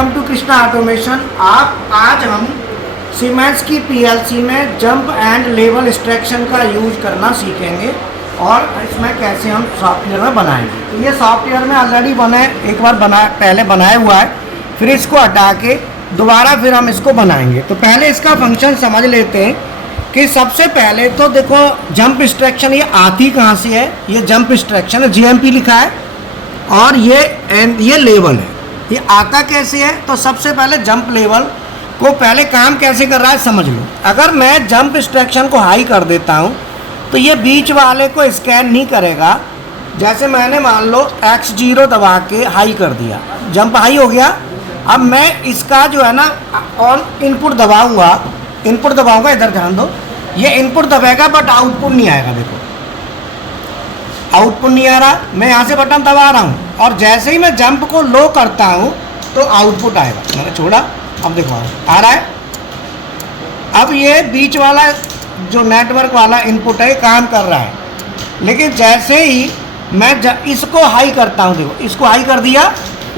Welcome to Krishna automation. आज हम siemens की पीएलसी में जंप एंड लेवल एक्सट्रैक्शन का यूज करना सीखेंगे और इसमें कैसे हम सॉफ्टवेयर में बनाएंगे। तो ये सॉफ्टवेयर में ऑलरेडी एक बार पहले बनाया हुआ है, फिर इसको हटा के दोबारा फिर हम इसको बनाएंगे। तो पहले इसका फंक्शन समझ लेते हैं कि सबसे पहले तो देखो जंप एक्सट्रैक्शन ये आती कहाँ से है। ये जंप एक्सट्रैक्शन है, JMP लिखा है, और ये लेवल है। ये आता कैसे है? तो सबसे पहले जंप लेवल को पहले काम कैसे कर रहा है समझ लो। अगर मैं जंप एक्सट्रैक्शन को हाई कर देता हूँ तो ये बीच वाले को स्कैन नहीं करेगा। जैसे मैंने मान लो X0 दबा के हाई कर दिया, जंप हाई हो गया। अब मैं इसका जो है ना ऑन इनपुट दबाऊंगा, इधर ध्यान दो, ये इनपुट दबाएगा बट आउटपुट नहीं आएगा। देखो आउटपुट नहीं आ रहा, मैं यहाँ से बटन दबा रहा हूँ और जैसे ही मैं जंप को लो करता हूँ तो आउटपुट आएगा। मैंने छोड़ा, अब देखो आ रहा है। अब ये बीच वाला जो नेटवर्क वाला इनपुट है काम कर रहा है, लेकिन जैसे ही मैं इसको हाई करता हूँ, देखो इसको हाई कर दिया,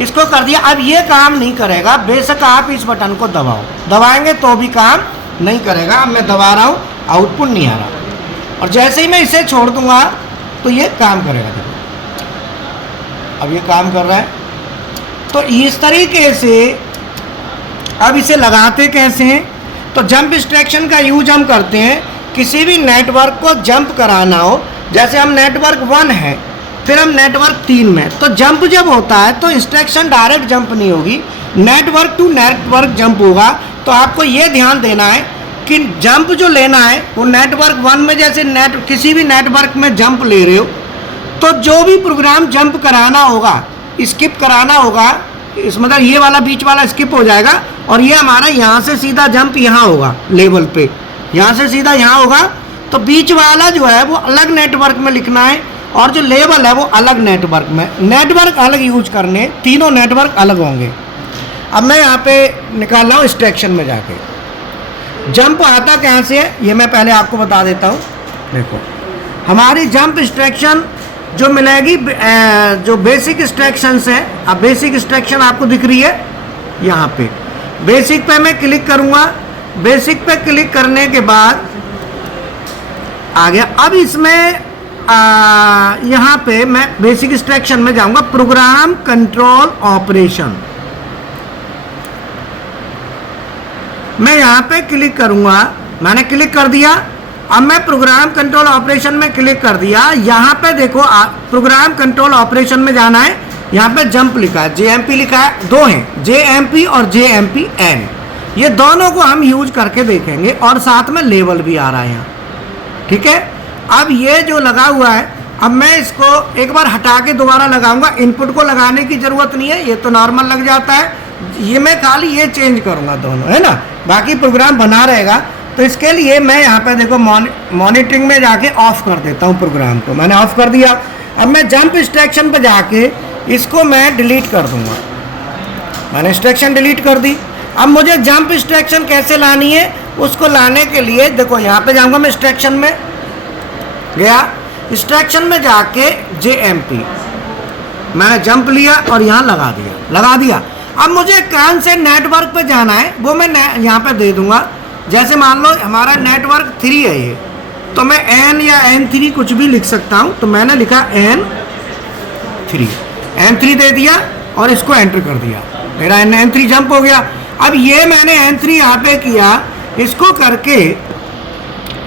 इसको कर दिया, अब ये काम नहीं करेगा। बेशक आप इस बटन को दबाएंगे तो भी काम नहीं करेगा। अब मैं दबा रहा हूँ, आउटपुट नहीं आ रहा, और जैसे ही मैं इसे छोड़ दूंगा तो ये काम करेगा। देखो अब ये काम कर रहा है। तो इस तरीके से अब इसे लगाते कैसे हैं? तो जंप एक्सट्रैक्शन का यूज हम करते हैं किसी भी नेटवर्क को जंप कराना हो। जैसे हम नेटवर्क 1 है, फिर हम नेटवर्क 3 में, तो जंप जब होता है तो इंस्ट्रक्शन डायरेक्ट जंप नहीं होगी, नेटवर्क टू नेटवर्क जंप होगा। तो आपको ये ध्यान देना है कि जंप जो लेना है वो नेटवर्क 1 में, जैसे किसी भी नेटवर्क में जंप ले रहे हो तो जो भी प्रोग्राम जंप कराना होगा, स्किप कराना होगा, इस मतलब ये वाला बीच वाला स्किप हो जाएगा और ये हमारा यहाँ से सीधा जंप यहाँ होगा लेवल पे, यहाँ से सीधा यहाँ होगा। तो बीच वाला जो है वो अलग नेटवर्क में लिखना है और जो लेवल है वो अलग नेटवर्क में। नेटवर्क अलग यूज करने, तीनों नेटवर्क अलग होंगे। अब मैं यहाँ पे निकाल रहा हूँ एक्सट्रैक्शन में जाके। जंप आता कहाँ से है ये मैं पहले आपको बता देता हूँ। देखो हमारी जंप एक्सट्रैक्शन जो मिलेगी, जो बेसिक एक्सट्रैक्शंस है। अब बेसिक एक्सट्रैक्शन आपको दिख रही है यहाँ पे। बेसिक पे मैं क्लिक करूँगा, बेसिक पे क्लिक करने के बाद आ गया। अब इसमें यहाँ पे मैं बेसिक एक्सट्रैक्शन में जाऊँगा, प्रोग्राम कंट्रोल ऑपरेशन। मैं यहाँ पे क्लिक करूँगा, मैंने क्लिक कर दिया। अब मैं प्रोग्राम कंट्रोल ऑपरेशन में क्लिक कर दिया। यहाँ पे देखो प्रोग्राम कंट्रोल ऑपरेशन में जाना है। यहाँ पे जंप लिखा है, JMP लिखा है, दो हैं, JMP और JMP-N। ये दोनों को हम यूज करके देखेंगे और साथ में लेवल भी आ रहा है यहाँ, ठीक है। अब ये जो लगा हुआ है, अब मैं इसको एक बार हटा के दोबारा लगाऊंगा। इनपुट को लगाने की जरूरत नहीं है, ये तो नॉर्मल लग जाता है। ये मैं खाली ये चेंज करूंगा दोनों, है ना, बाकी प्रोग्राम बना रहेगा। तो इसके लिए मैं यहाँ पे देखो मॉनिटरिंग में जाके ऑफ कर देता हूँ प्रोग्राम को। मैंने ऑफ कर दिया। अब मैं जंप एक्सट्रैक्शन पे जाके इसको मैं डिलीट कर दूंगा। मैंने एक्सट्रैक्शन डिलीट कर दी। अब मुझे जंप एक्सट्रैक्शन कैसे लानी है, उसको लाने के लिए देखो यहाँ पे जाऊँगा मैं, एक्सट्रैक्शन में गया, एक्सट्रैक्शन में जाके JMP मैंने जंप लिया और यहाँ लगा दिया। अब मुझे कौन से नेटवर्क पे जाना है वो मैं यहाँ पे दे दूंगा। जैसे मान लो हमारा नेटवर्क 3 है ये, तो मैं N या N3 कुछ भी लिख सकता हूँ। तो मैंने लिखा N3 दे दिया और इसको एंटर कर दिया, मेरा N3 जंप हो गया। अब ये मैंने N3 यहाँ पे किया, इसको करके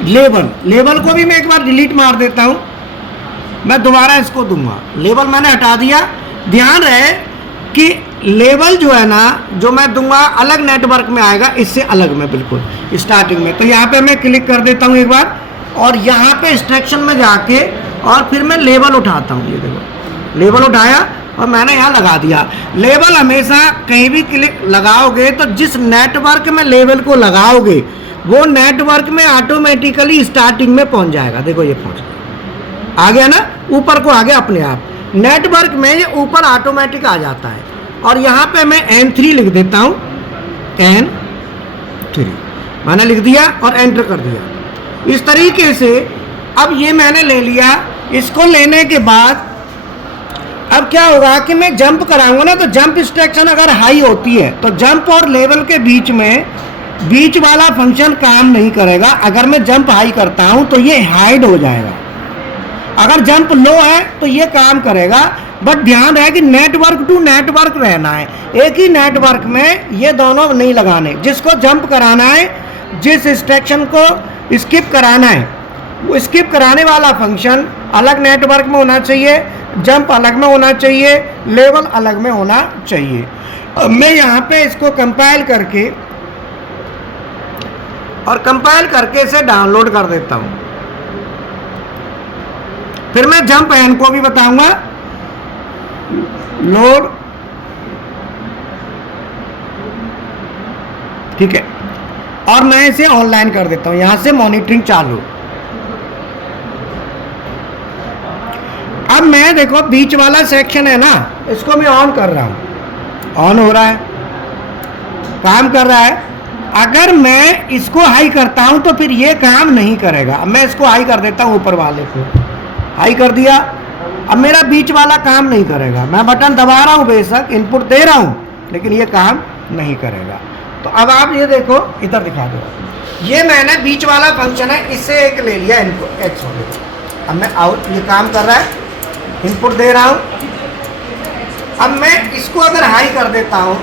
लेवल को भी मैं एक बार डिलीट मार देता हूँ। मैं दोबारा इसको दूंगा, लेवल मैंने हटा दिया। ध्यान रहे कि लेवल जो है ना, जो मैं दूंगा अलग नेटवर्क में आएगा, इससे अलग में बिल्कुल स्टार्टिंग में। तो यहाँ पे मैं क्लिक कर देता हूँ एक बार और यहाँ पे एक्सट्रैक्शन में जाके और फिर मैं लेवल उठाता हूँ। ये देखो लेवल उठाया और मैंने यहाँ लगा दिया। लेवल हमेशा कहीं भी क्लिक लगाओगे तो जिस नेटवर्क में लेवल को लगाओगे वो नेटवर्क में ऑटोमेटिकली स्टार्टिंग में पहुँच जाएगा। देखो ये पहुँच आ गया ना, ऊपर को आ गया अपने आप। नेटवर्क में ये ऊपर ऑटोमेटिक आ जाता है। और यहाँ पे मैं N3 लिख देता हूँ, N3 मैंने लिख दिया और एंटर कर दिया। इस तरीके से अब ये मैंने ले लिया। इसको लेने के बाद अब क्या होगा कि मैं जंप कराऊंगा ना, तो जंप इंस्ट्रक्शन अगर हाई होती है तो जंप और लेवल के बीच में बीच वाला फंक्शन काम नहीं करेगा। अगर मैं जंप हाई करता हूं तो ये हाइड हो जाएगा। अगर जंप लो है तो ये काम करेगा। बट ध्यान रहे कि नेटवर्क टू नेटवर्क रहना है, एक ही नेटवर्क में ये दोनों नहीं लगाने। जिसको जंप कराना है, जिस इंस्ट्रक्शन को स्किप कराना है, वो स्किप कराने वाला फंक्शन अलग नेटवर्क में होना चाहिए, जंप अलग में होना चाहिए, लेवल अलग में होना चाहिए। अब मैं यहाँ पे इसको कंपाइल करके इसे डाउनलोड कर देता हूँ। फिर मैं जंप एन को भी बताऊंगा। लोड, ठीक है, और मैं इसे ऑनलाइन कर देता हूं, यहां से मॉनिटरिंग चालू। अब मैं देखो बीच वाला सेक्शन है ना, इसको मैं ऑन कर रहा हूं, ऑन हो रहा है, काम कर रहा है। अगर मैं इसको हाई करता हूं तो फिर ये काम नहीं करेगा। अब मैं इसको हाई कर देता हूं, ऊपर वाले को हाई कर दिया। अब मेरा बीच वाला काम नहीं करेगा। मैं बटन दबा रहा हूं, बेशक इनपुट दे रहा हूं, लेकिन ये काम नहीं करेगा। तो अब आप ये देखो, इधर दिखा दो, ये मैंने बीच वाला फंक्शन है, इससे एक ले लिया इनपुट एक्स हो गया। अब मैं आउट, ये काम कर रहा है, इनपुट दे रहा हूं। अब मैं इसको अगर हाई कर देता हूं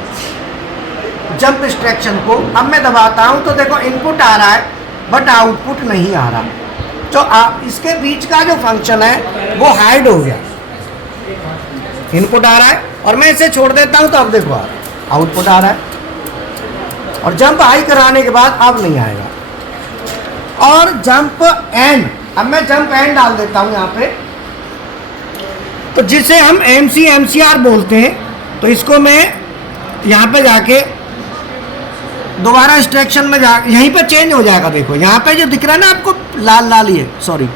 जंप इंस्ट्रक्शन को, अब मैं दबाता हूं तो देखो इनपुट आ रहा है बट आउटपुट नहीं आ रहा। तो इसके बीच का जो फंक्शन है वो हाइड हो गया। इनपुट आ रहा है और मैं इसे छोड़ देता हूं तो अब देखो आउटपुट आ रहा है, और जंप हाई कराने के बाद अब नहीं आएगा। और जंप एन, अब मैं जंप एन डाल देता हूं यहाँ पे, तो जिसे हम MCR बोलते हैं। तो इसको मैं यहाँ पे जाके दोबारा इंस्ट्रक्शन में जा, यहीं पे चेंज हो जाएगा। देखो यहाँ पे जो दिख रहा है ना आपको लाल लाल, ये सॉरी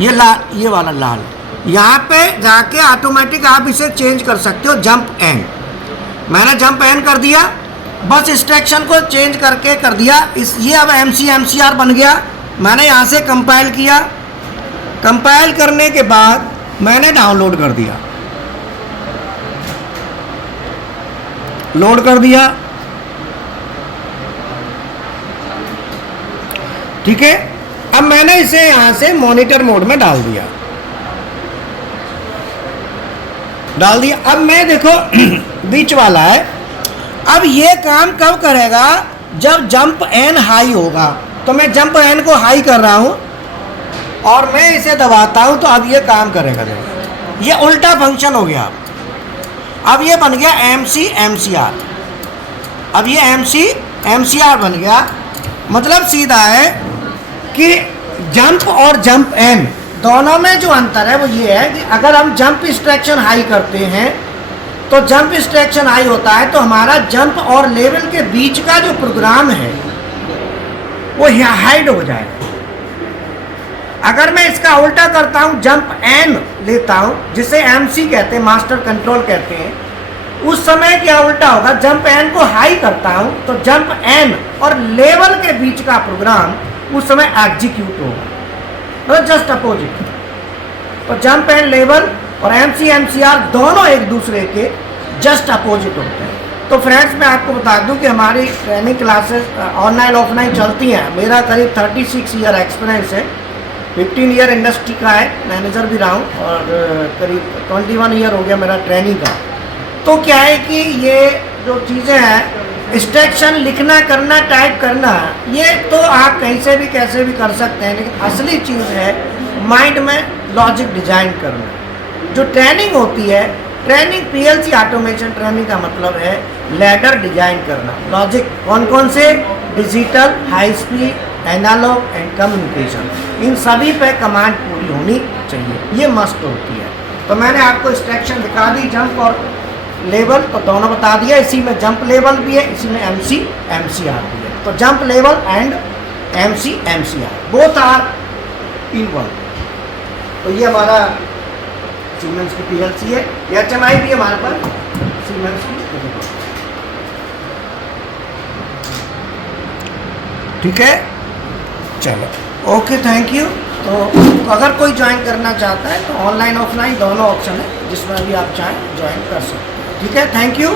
ये लाल, ये वाला लाल, यहाँ पे जाके ऑटोमेटिक आप इसे चेंज कर सकते हो जंप एन। मैंने जंप एन कर दिया, बस इंस्ट्रक्शन को चेंज करके कर दिया। ये अब MCR बन गया। मैंने यहाँ से कंपाइल किया, कंपाइल करने के बाद मैंने डाउनलोड कर दिया, लोड कर दिया, ठीक है। अब मैंने इसे यहां से मॉनिटर मोड में डाल दिया। अब मैं देखो बीच वाला है। अब ये काम कब करेगा? जब जंप एन हाई होगा। तो मैं जंप एन को हाई कर रहा हूं और मैं इसे दबाता हूं तो अब ये काम करेगा। देखो ये उल्टा फंक्शन हो गया। अब ये बन गया MCR। अब ये MCR बन गया। मतलब सीधा है कि जंप और जंप एन दोनों में जो अंतर है वो ये है कि अगर हम जंप इंस्ट्रक्शन हाई करते हैं तो जंप इंस्ट्रक्शन हाई होता है तो हमारा जंप और लेवल के बीच का जो प्रोग्राम है वो हाइड हो जाएगा। अगर मैं इसका उल्टा करता हूं, जंप एन लेता हूं, जिसे MC कहते हैं, मास्टर कंट्रोल कहते हैं, उस समय क्या उल्टा होगा? जंप एन को हाई करता हूं तो जंप एन और लेवल के बीच का प्रोग्राम उस समय एग्जीक्यूट होगा, मतलब जस्ट अपोजिट। तो जंप एन, लेवल और MCR दोनों एक दूसरे के जस्ट अपोजिट होते हैं। तो फ्रेंड्स मैं आपको बता दूं कि हमारी ट्रेनिंग क्लासेस ऑनलाइन ऑफलाइन चलती हैं। मेरा करीब 36 ईयर एक्सपीरियंस है, 15 ईयर इंडस्ट्री का है, मैनेजर भी रहा हूँ, और करीब 21 ईयर हो गया मेरा ट्रेनिंग का। तो क्या है कि ये जो चीज़ें हैं, इंस्ट्रक्शन लिखना, करना, टाइप करना, ये तो आप कहीं से भी कैसे भी कर सकते हैं, लेकिन असली चीज़ है माइंड में लॉजिक डिजाइन करना। जो ट्रेनिंग होती है, ट्रेनिंग PLC ऑटोमेशन ट्रेनिंग का मतलब है लैडर डिजाइन करना। लॉजिक कौन कौन से? Digital, high speed, analog and communication, इन सभी पे कमांड पूरी होनी चाहिए, ये मस्ट होती है। तो मैंने आपको इंस्ट्रक्शन दिखा दी, जंप और लेवल तो दोनों बता दिया। इसी में जंप लेवल भी है, इसी में MCR भी है। तो jump level and MCR both are in one. तो ये हमारा सीमेंस की PLC है, ये HMI भी है हमारे पास सीमेंस की, ठीक है। चलो ओके, थैंक यू। तो अगर कोई ज्वाइन करना चाहता है तो ऑनलाइन ऑफलाइन दोनों ऑप्शन है, जिसमें भी आप चाहें ज्वाइन कर सकते हैं। ठीक है, थैंक यू।